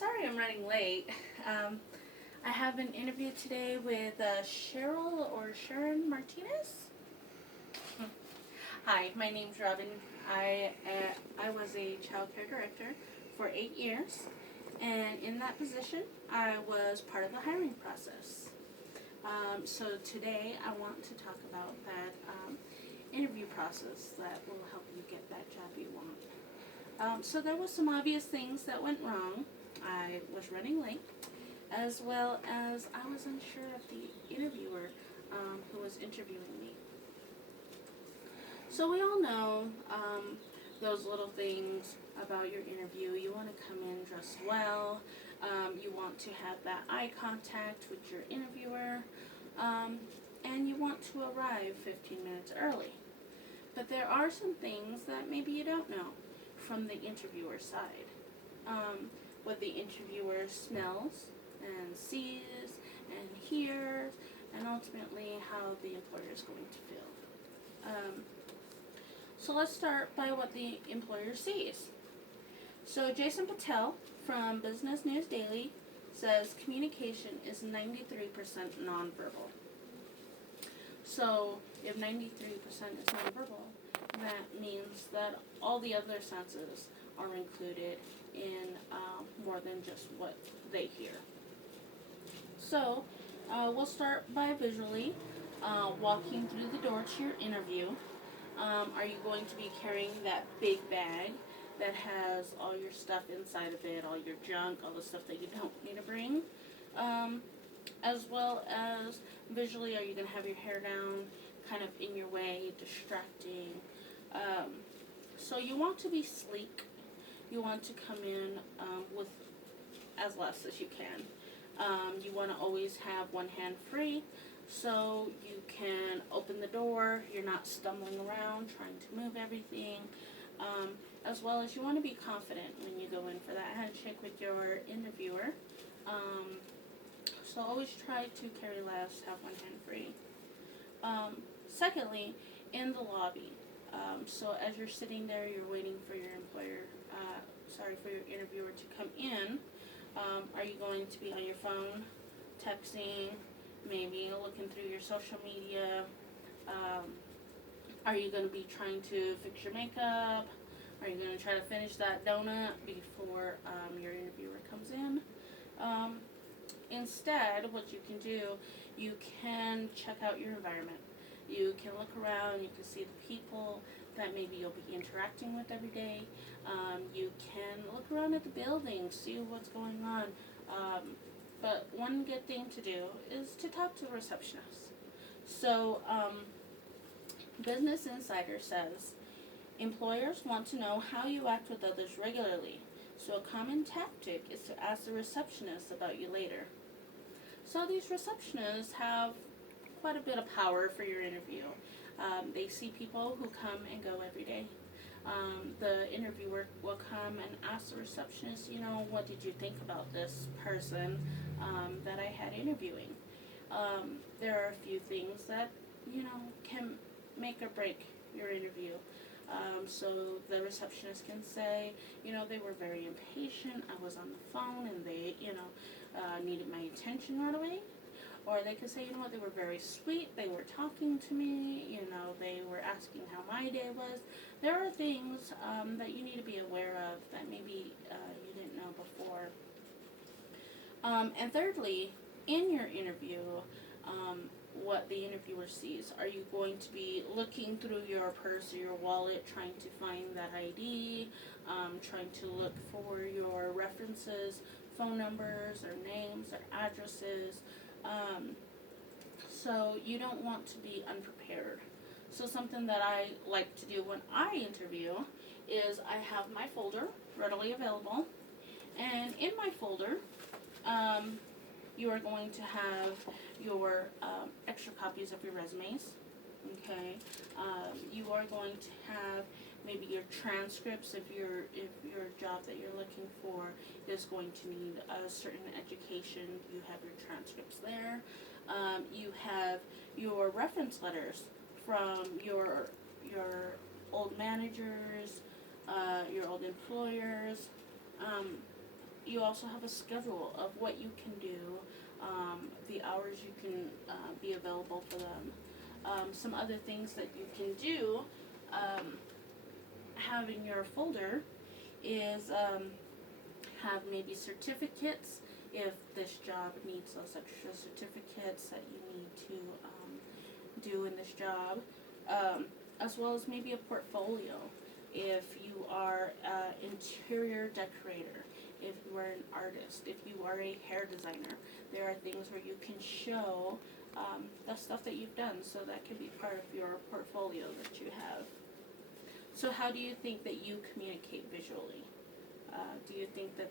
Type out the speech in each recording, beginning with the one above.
Sorry I'm running late. I have an interview today with Cheryl or Sharon Martinez. Hi, my name's Robin. I was a child care director for 8 years, and in that position, I was part of the hiring process. So today, I want to talk about that interview process that will help you get that job you want. So there was some obvious things that went wrong. I was running late, as well as I was unsure of the interviewer who was interviewing me. So we all know those little things about your interview. You want to come in dressed well. You want to have that eye contact with your interviewer. And you want to arrive 15 minutes early. But there are some things that maybe you don't know from the interviewer side. What the interviewer smells and sees and hears, and ultimately how the employer is going to feel. So let's start by what the employer sees. So Jason Patel from Business News Daily says communication is 93% nonverbal. So if 93% is nonverbal, that means that all the other senses are included in more than just what they hear. So we'll start by visually walking through the door to your interview. Are you going to be carrying that big bag that has all your stuff inside of it, all your junk, all the stuff that you don't need to bring? As well as visually, are you going to have your hair down, kind of in your way, distracting? So you want to be sleek. You want to come in with as less as you can. You want to always have one hand free, so you can open the door. You're not stumbling around trying to move everything. As well as you want to be confident when you go in for that handshake with your interviewer. So always try to carry less, have one hand free. Secondly, in the lobby. So as you're sitting there, you're waiting for your for your interviewer to come in. Are you going to be on your phone, texting, maybe looking through your social media? Are you going to be trying to fix your makeup? Are you going to try to finish that donut before your interviewer comes in? Instead, what you can do, you can check out your environment. You can look around, you can see the people that maybe you'll be interacting with every day. You can look around at the building, see what's going on. But one good thing to do is to talk to the receptionist. So, Business Insider says, employers want to know how you act with others regularly. So a common tactic is to ask the receptionist about you later. So these receptionists have quite a bit of power for your interview. They see people who come and go every day. The interviewer will come and ask the receptionist, what did you think about this person that I had interviewing? There are a few things that, can make or break your interview. So the receptionist can say, they were very impatient, I was on the phone and they, needed my attention right away. Or they could say, they were very sweet, they were talking to me, they were asking how my day was. There are things that you need to be aware of that maybe you didn't know before. And thirdly, in your interview, what the interviewer sees. Are you going to be looking through your purse or your wallet, trying to find that ID, trying to look for your references, phone numbers or names or addresses? So you don't want to be unprepared. So something that I like to do when I interview is I have my folder readily available, and in my folder, you are going to have your extra copies of your resumes. Okay, you are going to have maybe your transcripts if your job that you're looking for is going to need a certain education. You have your transcripts there. You have your reference letters from your old managers, your old employers. you also have a schedule of what you can do, the hours you can be available for them. Some other things that you can do, have in your folder is have maybe certificates if this job needs those extra certificates that you need to do in this job, as well as maybe a portfolio if you are an interior decorator, if you are an artist, if you are a hair designer. There are things where you can show the stuff that you've done, so that can be part of your portfolio that you have. So how do you think that you communicate visually? Do you think that,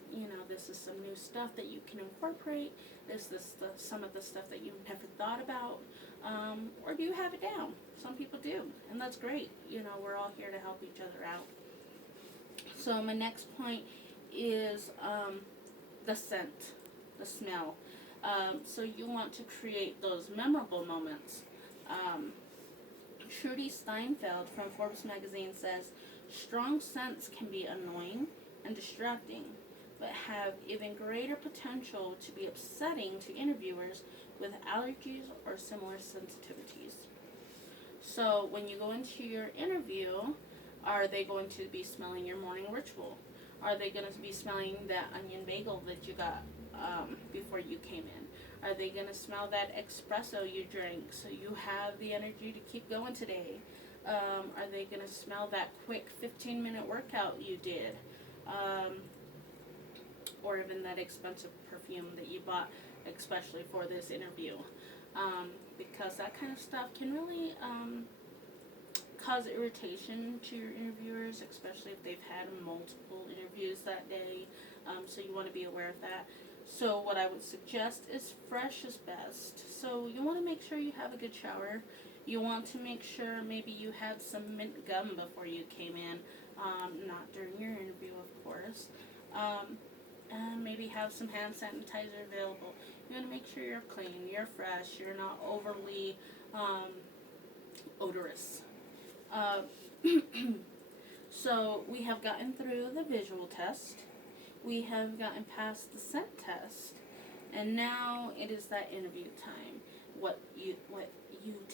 this is some new stuff that you can incorporate? Is this some of the stuff that you've never thought about? Or do you have it down? Some people do, and that's great. We're all here to help each other out. So my next point is the scent, the smell. So you want to create those memorable moments. Trudy Steinfeld from Forbes magazine says, strong scents can be annoying and distracting, but have even greater potential to be upsetting to interviewers with allergies or similar sensitivities. So when you go into your interview, are they going to be smelling your morning ritual? Are they going to be smelling that onion bagel that you got before you came in? Are they going to smell that espresso you drank so you have the energy to keep going today? Are they going to smell that quick 15-minute workout you did? Or even that expensive perfume that you bought especially for this interview? Because that kind of stuff can really cause irritation to your interviewers, especially if they've had multiple interviews that day. So you want to be aware of that. So what I would suggest is fresh is best. So you want to make sure you have a good shower. You want to make sure maybe you had some mint gum before you came in, not during your interview, of course. And maybe have some hand sanitizer available. You want to make sure you're clean, you're fresh, you're not overly odorous. So we have gotten through the visual test. We have gotten past the scent test. And now it is that interview time. What you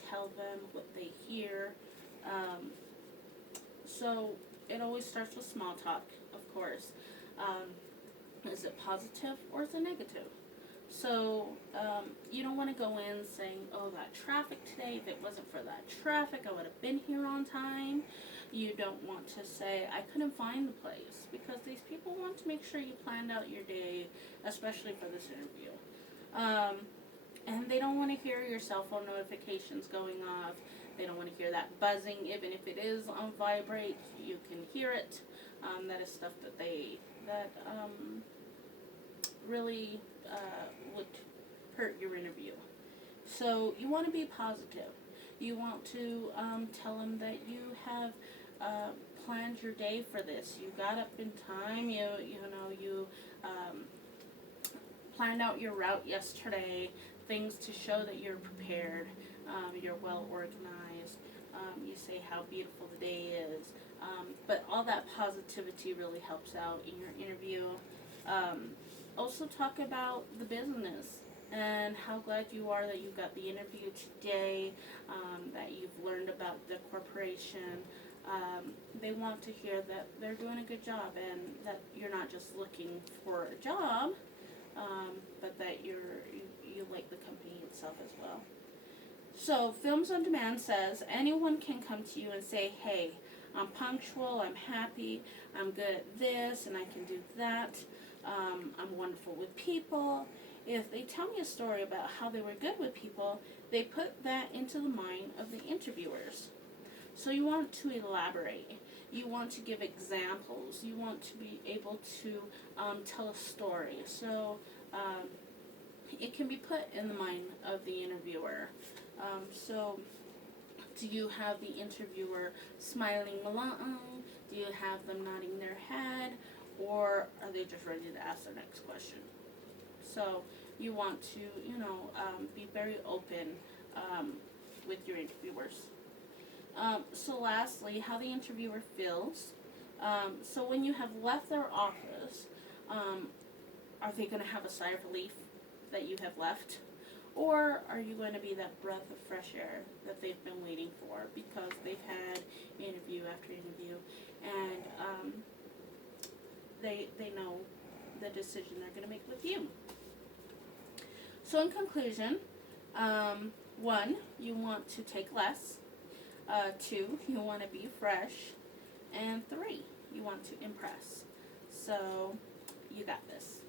tell them, what they hear. So it always starts with small talk, of course. Is it positive or is it negative? So you don't want to go in saying, oh, that traffic today, if it wasn't for that traffic, I would have been here on time. You don't want to say, I couldn't find the place, because these people want to make sure you planned out your day, especially for this interview. And they don't want to hear your cell phone notifications going off. They don't want to hear that buzzing, even if it is on vibrate, you can hear it. That is stuff that really would hurt your interview. So you want to be positive. You want to tell them that you have planned your day for this. You got up in time. You planned out your route yesterday. Things to show that you're prepared. You're well organized. You say how beautiful the day is. But all that positivity really helps out in your interview. Also talk about the business and how glad you are that you got the interview today, that you've learned about the corporation. They want to hear that they're doing a good job and that you're not just looking for a job, but that you like the company itself as well. So Films on Demand says anyone can come to you and say, hey, I'm punctual, I'm happy, I'm good at this, and I can do that. I'm wonderful with people. If they tell me a story about how they were good with people, they put that into the mind of the interviewers. So you want to elaborate. You want to give examples. You want to be able to tell a story. So it can be put in the mind of the interviewer. So do you have the interviewer smiling along? Do you have them nodding their head? Or are they just ready to ask their next question? So you want to, be very open with your interviewers. So lastly, how the interviewer feels. So when you have left their office, are they going to have a sigh of relief that you have left? Or are you going to be that breath of fresh air that they've been waiting for because they've had interview after interview, and they know the decision they're going to make with you. So in conclusion, 1, you want to take less. 2, you want to be fresh. And 3, you want to impress. So you got this.